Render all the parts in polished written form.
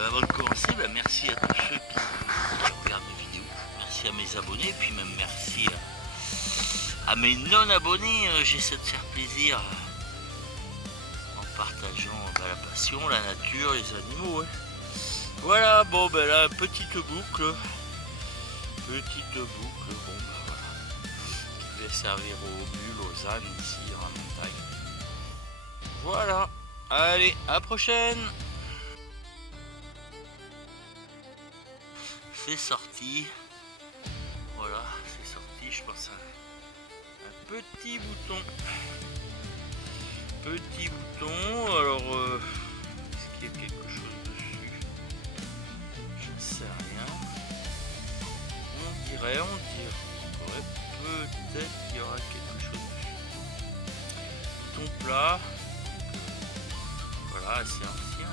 Avant de commencer, merci à tous ceux qui regardent mes vidéos. Merci à mes abonnés, puis même merci à mes non-abonnés. J'essaie de faire plaisir en partageant la passion, la nature, les animaux. Voilà, bon ben là, petite boucle. Bon ben voilà. Qui va servir aux mules, aux ânes ici en montagne. Voilà, allez, à la prochaine. C'est sorti. Voilà, c'est sorti, je pense un petit bouton. Alors est-ce qu'il y a quelque chose dessus? Je ne sais rien. On dirait peut-être qu'il y aura quelque chose dessus. Bouton plat. Voilà, c'est ancien.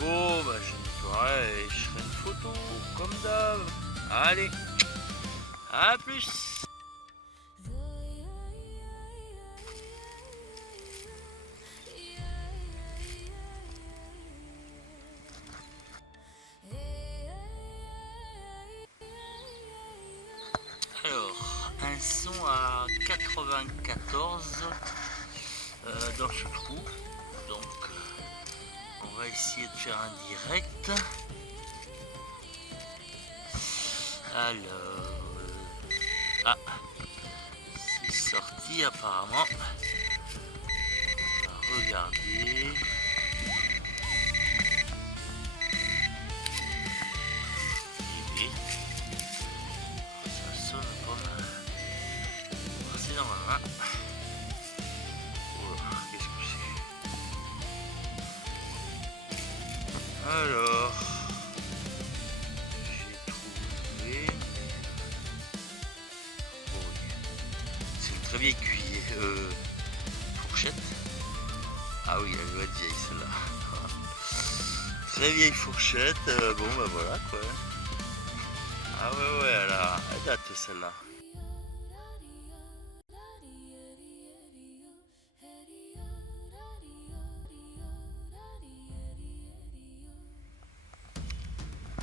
Bon bah je nettoierai et je ferai une photo comme d'hab. Allez, à plus. Alors, un son à 94 dans ce trou. Donc, on va essayer de faire un direct. Alors, c'est sorti apparemment. On va regarder. Ça sonne pas. C'est dans ma main. Oh, qu'est-ce que c'est? Alors, j'ai trouvé. Oh, oui. C'est une très vieille fourchette. Ah oui, elle doit être vieille celle-là. Très vieille fourchette. Bon bah voilà quoi. Ah ouais, elle date celle-là.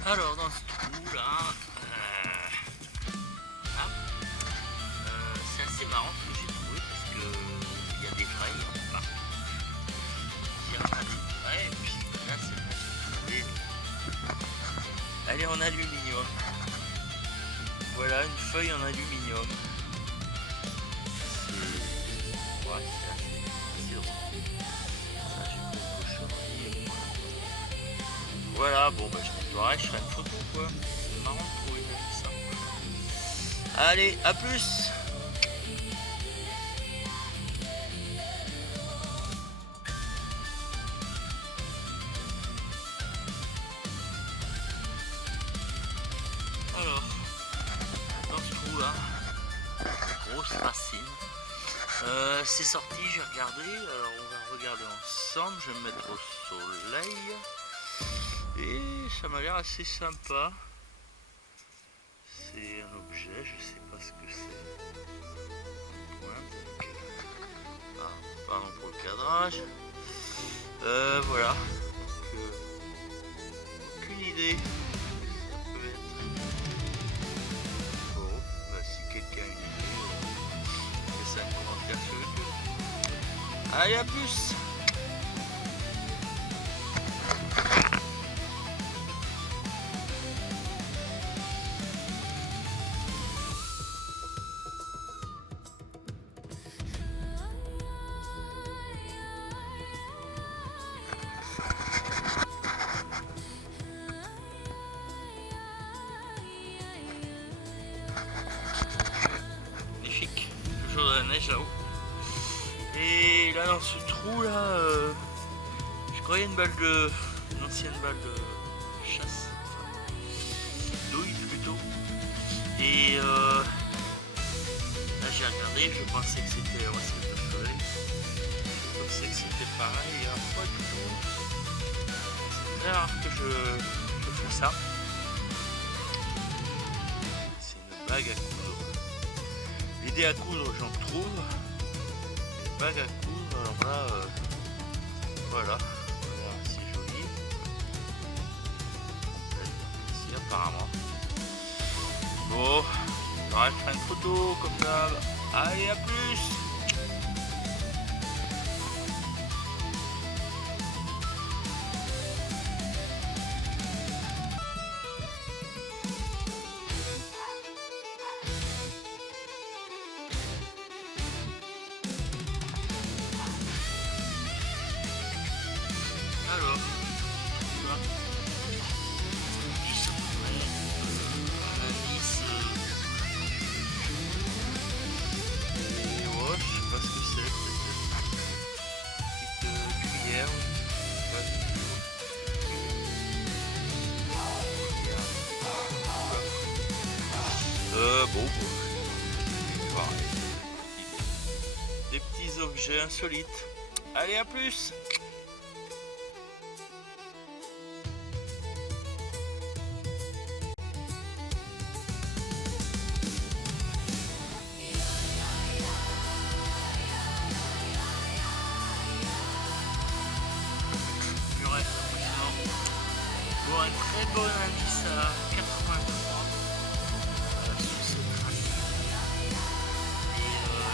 Alors dans ce trou là, c'est assez marrant ce que j'ai trouvé parce que il y a des vrais, il y en a partout. Il y en a des vrais, et puis là c'est là j'ai trouvé. Elle est en aluminium. Voilà une feuille en aluminium. C'est assez drôle. Ça j'ai pas de cochonnerie. Voilà, bon bah je nettoierai, je ferai une photo quoi. C'est marrant de trouver ça. Allez, à plus. Alors, dans ce trou là, grosse racine. C'est sorti, j'ai regardé. Alors on va regarder ensemble. Je vais me mettre au soleil. Et ça m'a l'air assez sympa. C'est un objet, je sais pas ce que c'est. Pardon pour le cadrage. Voilà. Donc, aucune idée. Ça peut être. Bon, bah, si quelqu'un a une idée, laissez un commentaire sur YouTube. Allez, à plus. Magnifique, toujours de la neige là-haut. Et là dans ce trou là, je crois qu'il y a une ancienne balle de chasse, douille plutôt. Et là j'ai regardé, je pensais que c'était recette de feuilles. Je pensais que c'était pareil, alors pas du tout. C'est très rare que je fais ça. C'est une bague à coudre. L'idée à coudre j'en trouve. Une bague à coudre, alors là, voilà, c'est joli. apparemment. Bon, on va faire une photo comme d'hab. Allez, à plus. Alors, voilà. La lisse. Et ouais, je sais pas ce que c'est. Petite cuillère. Bon. Pareil. Des petits objets insolites. Allez, à plus. Bon, un très bon indice à 83 sur cette trace. Et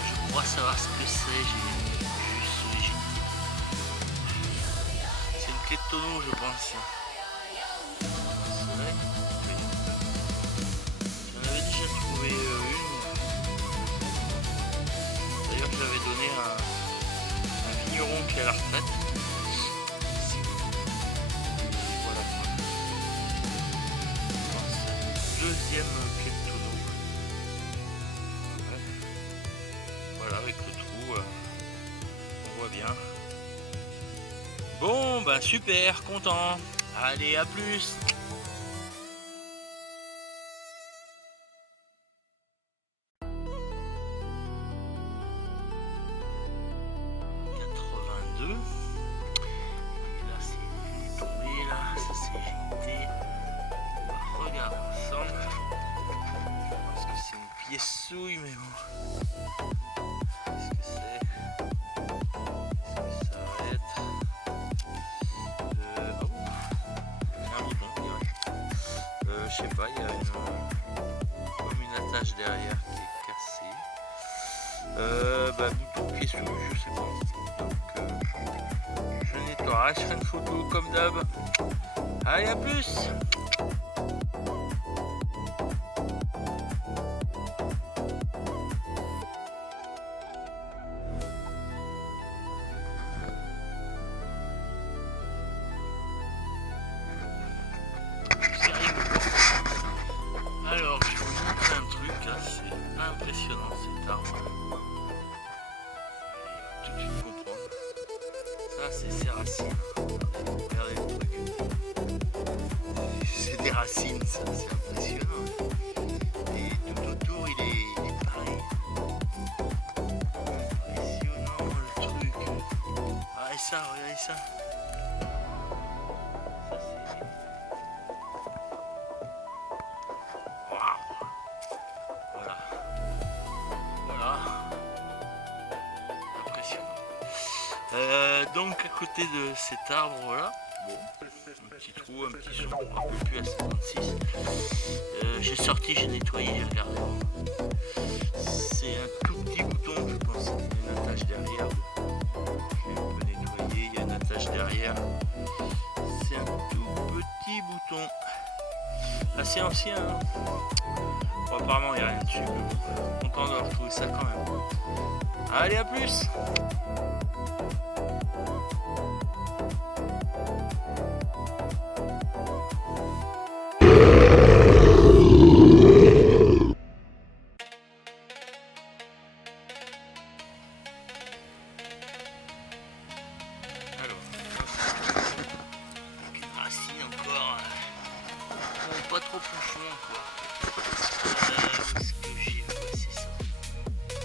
je crois savoir ce que c'est, j'ai juste sollicité. C'est une clé de tonneau, je pense. C'est vrai. J'en avais déjà trouvé une. D'ailleurs, je l'avais donné à un vigneron qui est à la retraite. Deuxième clé de tonneau. Ouais. Voilà, avec le trou, on voit bien. Bon, bah super, content. Allez, à plus. Et là, c'est venu tomber, là, ça s'est éjecté. On va regarder ensemble. Je pense que c'est une pièce souille, mais bon. Qu'est-ce que c'est? Qu'est-ce que ça va être? Oh, c'est un bouton, je dirais. Je sais pas, il y a comme une attache derrière qui est cassée. Bouton qui est souille, je sais pas. Donc, je nettoie, je ferai une photo comme d'hab. Allez, à plus. Alors, je vais vous montrer un truc, là, c'est impressionnant cet arbre. Tout de suite comprendre. Ça, c'est ses racines. Regardez le truc. C'est des racines, ça, c'est impressionnant. Et tout autour, il est pareil. Impressionnant le truc. Regardez ça, regardez ça. Donc à côté de cet arbre là, bon, un petit trou, un petit son, un peu plus à 56. J'ai sorti, j'ai nettoyé, regardez. C'est un tout petit bouton, je pense qu'il y a une attache derrière. Je l'ai un peu nettoyé, il y a une attache derrière. C'est un tout petit bouton. Assez ancien. Hein. Bon, apparemment il n'y a rien dessus, mais bon, content d'avoir trouvé ça quand même. Allez, à plus. Pas trop profond quoi. Ce que j'ai fait, c'est ça.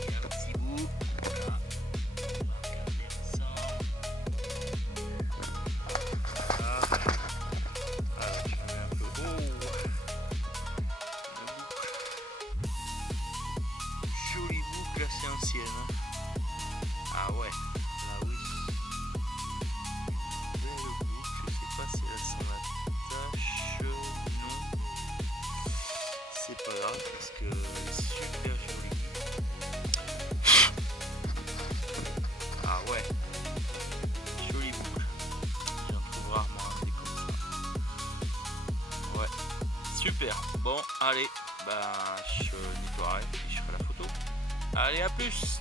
Il y a un petit bout. Là. On va regarder ensemble. Super. Bon, allez, bah je nettoierai et je ferai la photo. Allez, à plus.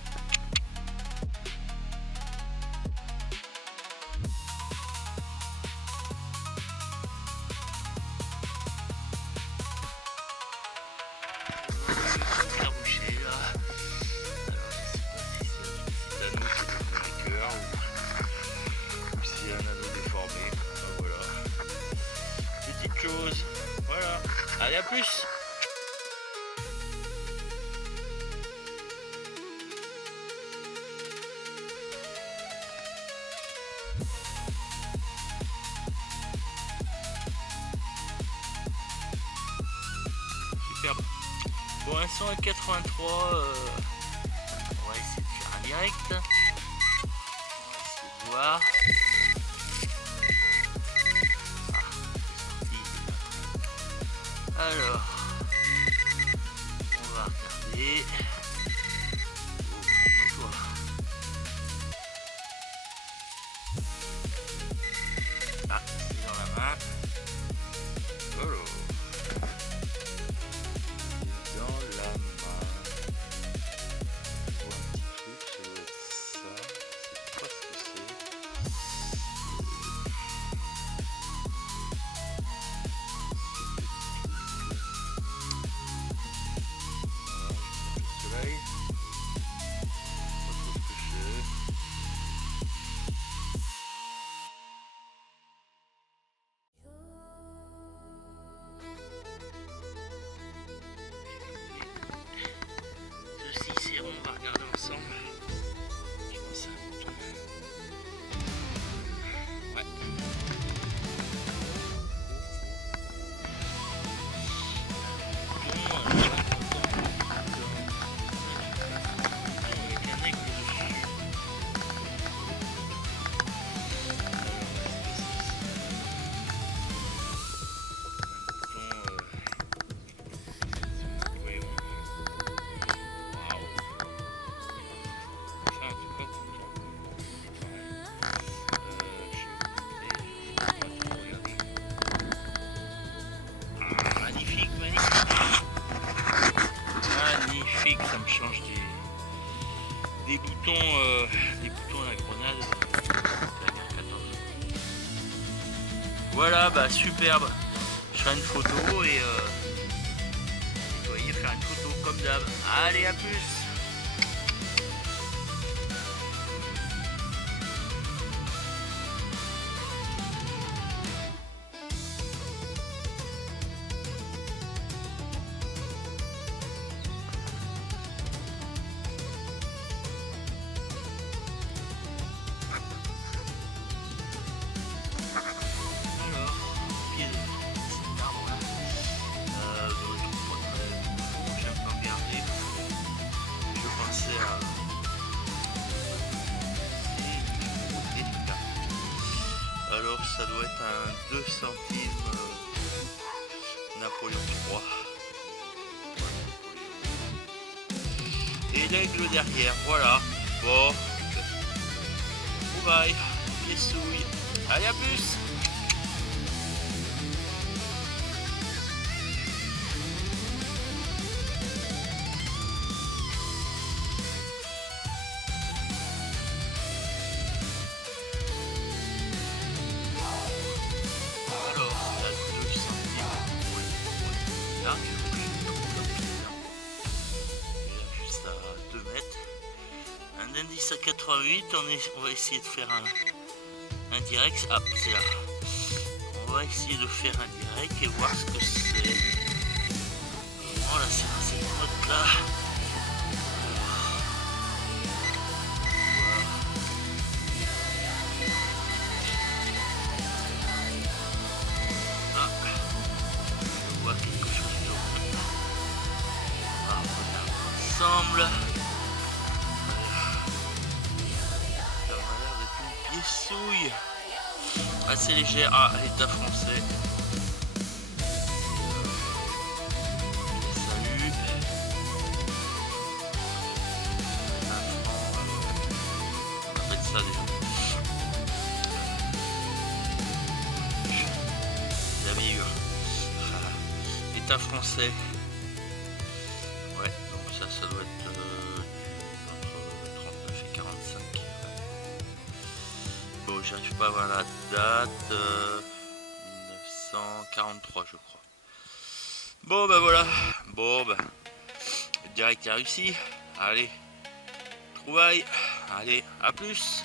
Chose. Voilà. Allez, à plus. Superbe. Pour l'instant à 83, on va essayer de faire un direct. On va essayer de voir. Alors, on va regarder. Oh, calme-toi. Ah, c'est dans la main. Voilà. C'est dans la main. Je vois un petit truc, ça doit être ça. Je sais pas ce que c'est. On va regarder ensemble. Je pense que c'est un bouton. Ouais. Avec un aigle dessus. Magnifique, ça me change des boutons à la grenade de la guerre 14. Voilà, bah superbe. Je ferai une photo et vous voyez, faire une photo comme d'hab. Allez, à plus. Alors ça doit être un 2 centimes Napoléon III. Et l'aigle derrière, voilà. Bon. Bye bye. Piessouille. Allez, à plus. Juste à 2 mètres. Un indice à 88, on va essayer de faire un direct. Ah, c'est là. On va essayer de faire un direct et voir ce que c'est. Voilà, c'est dans cette mode là. Ensemble. Ça m'a l'air d'être une piessouille assez légère à l'état français. Salut. On va mettre ça déjà. La meilleure. l'État français. Ouais, donc ça doit être entre 39 et 45. Bon, j'arrive pas à voir la date. 1943, je crois. Bon, bah voilà. Bon, bah. Direct à Russie. Allez. Trouvaille. Allez, à plus.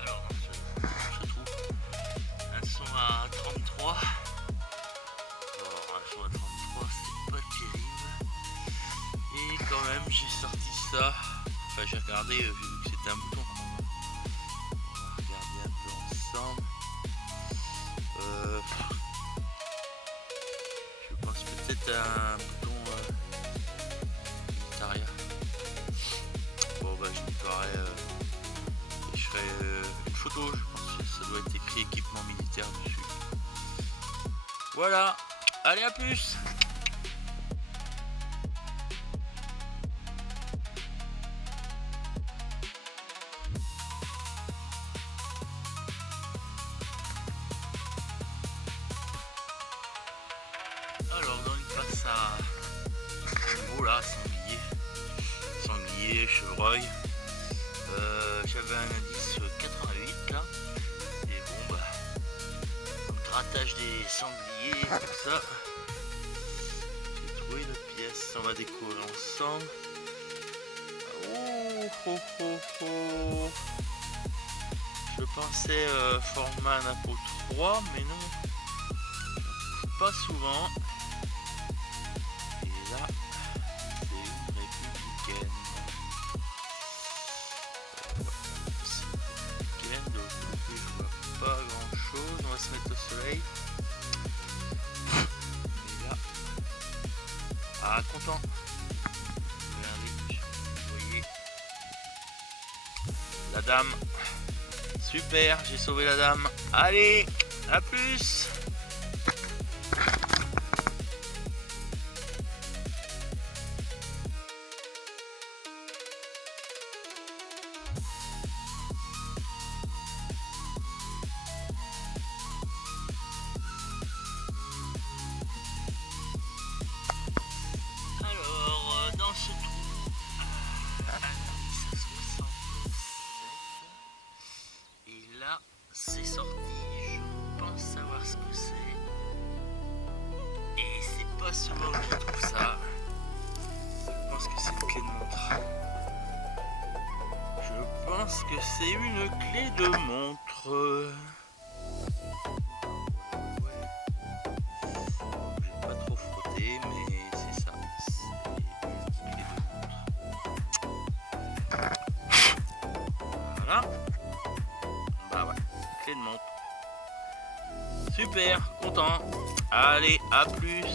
Alors, je trouve un son à 33. Alors, un son à 33, c'est pas terrible. Et quand même, j'ai sorti ça. Enfin, j'ai regardé, j'ai vu que c'était un bouton. On va regarder un peu ensemble. Je pense peut-être à un bouton Militaria. Bon, bah, je nettoierai. Je ferai une photo, je pense que ça doit être écrit équipement militaire dessus. Voilà, allez, à plus. Alors, dans une passe à niveau là, sanglier, chevreuil. J'avais un indice 88 là. Et bon, bah, le grattage des sangliers, tout ça. J'ai trouvé la pièce, on va décoller ensemble. Oh. Je pensais format Napo 3, mais non. Pas souvent. Et là, c'est une républicaine. De l'autre côté, je vois pas grand chose. On va se mettre au soleil. Et là. Ah, content. Regardez, vous voyez. La dame. Super, j'ai sauvé la dame. Allez, à plus. Dans ce trou, à 67. Et là, c'est sorti. Je pense savoir ce que c'est. Et c'est pas souvent que je trouve ça. Je pense que c'est une clé de montre. Je pense que c'est une clé de montre. J'ai pas trop frotté, mais c'est ça. Voilà. Bah ouais, clé de montre. Super, content. Allez, à plus.